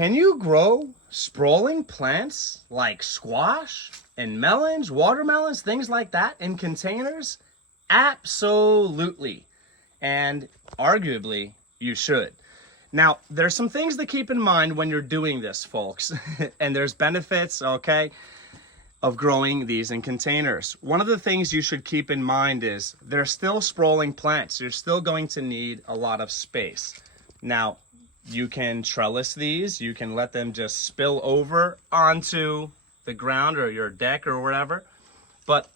Can you grow sprawling plants like squash and melons, watermelons, things like that in containers? Absolutely. And arguably, you should. Now, there's some things to keep in mind when you're doing this, folks. And there's benefits, okay, of growing these in containers. One of the things you should keep in mind is they're still sprawling plants. You're still going to need a lot of space. Now, you can trellis these. You can let them just spill over onto the ground or your deck or wherever. But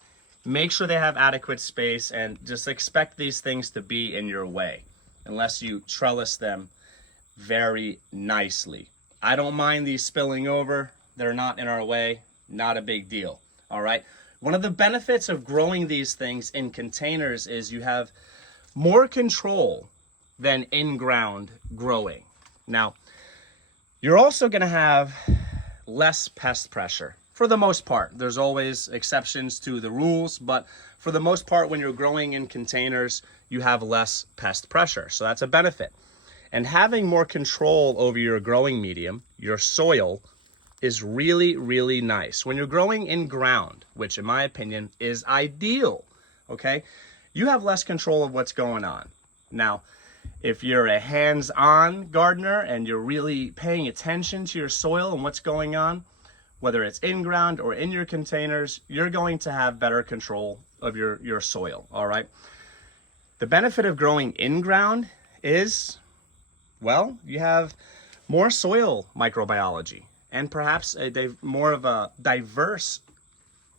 make sure they have adequate space and just expect these things to be in your way unless you trellis them very nicely. I don't mind these spilling over. They're not in our way. Not a big deal. All right. One of the benefits of growing these things in containers is you have more control than in-ground growing. Now, you're also going to have less pest pressure for the most part. There's always exceptions to the rules, but for the most part, when you're growing in containers, you have less pest pressure. So that's a benefit. And having more control over your growing medium, your soil, is really, really nice. When you're growing in ground, which in my opinion is ideal, okay, you have less control of what's going on. Now, if you're a hands-on gardener and you're really paying attention to your soil and what's going on, whether it's in ground or in your containers, you're going to have better control of your soil, all right? The benefit of growing in ground is, well, you have more soil microbiology and perhaps more of a diverse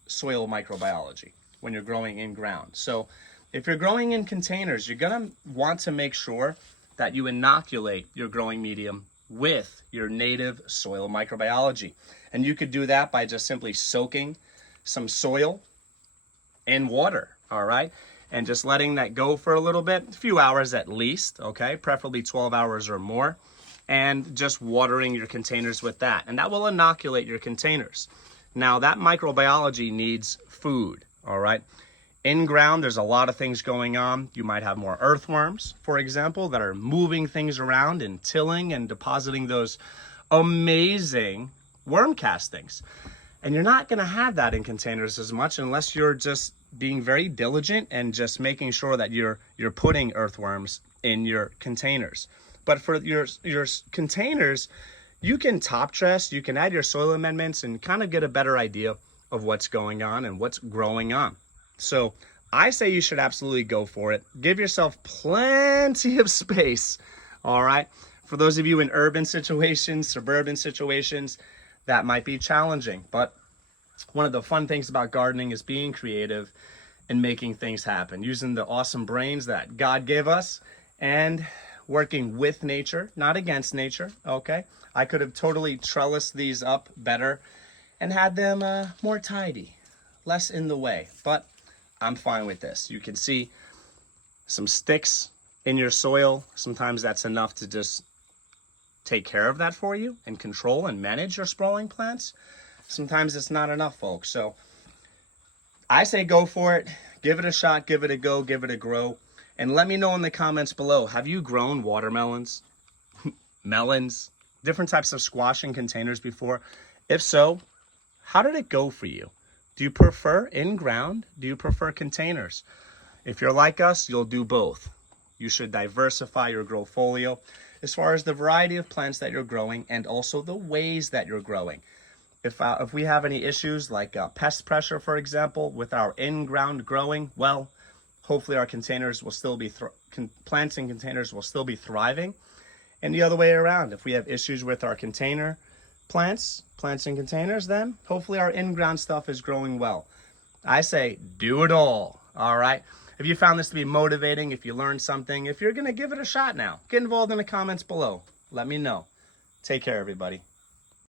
soil microbiology when you're growing in ground. So if you're growing in containers, you're gonna want to make sure that you inoculate your growing medium with your native soil microbiology. And you could do that by just simply soaking some soil in water, all right? And just letting that go for a little bit, a few hours at least, okay? Preferably 12 hours or more. And just watering your containers with that. And that will inoculate your containers. Now, that microbiology needs food, all right? In ground, there's a lot of things going on. You might have more earthworms, for example, that are moving things around and tilling and depositing those amazing worm castings. And you're not going to have that in containers as much unless you're just being very diligent and just making sure that you're putting earthworms in your containers. But for your containers, you can top dress, you can add your soil amendments and kind of get a better idea of what's going on and what's growing on. So I say you should absolutely go for it. Give yourself plenty of space, all right? For those of you in urban situations, suburban situations, that might be challenging. But one of the fun things about gardening is being creative and making things happen, using the awesome brains that God gave us and working with nature, not against nature, okay? I could have totally trellised these up better and had them more tidy, less in the way, but I'm fine with this. You can see some sticks in your soil. Sometimes that's enough to just take care of that for you and control and manage your sprawling plants. Sometimes it's not enough, folks. So I say go for it, give it a shot, give it a go, give it a grow. And let me know in the comments below, have you grown watermelons, melons, different types of squash in containers before? If so, how did it go for you? Do you prefer in-ground? Do you prefer containers? If you're like us, you'll do both. You should diversify your growfolio as far as the variety of plants that you're growing and also the ways that you're growing. If we have any issues like pest pressure, for example, with our in-ground growing, well, hopefully our containers will still be, plants in containers will still be thriving. And the other way around, if we have issues with our container plants in containers, then hopefully our in-ground stuff is growing well. I say do it all right? If you found this to be motivating, if you learned something, if you're gonna give it a shot now, get involved in the comments below. Let me know. Take care, everybody.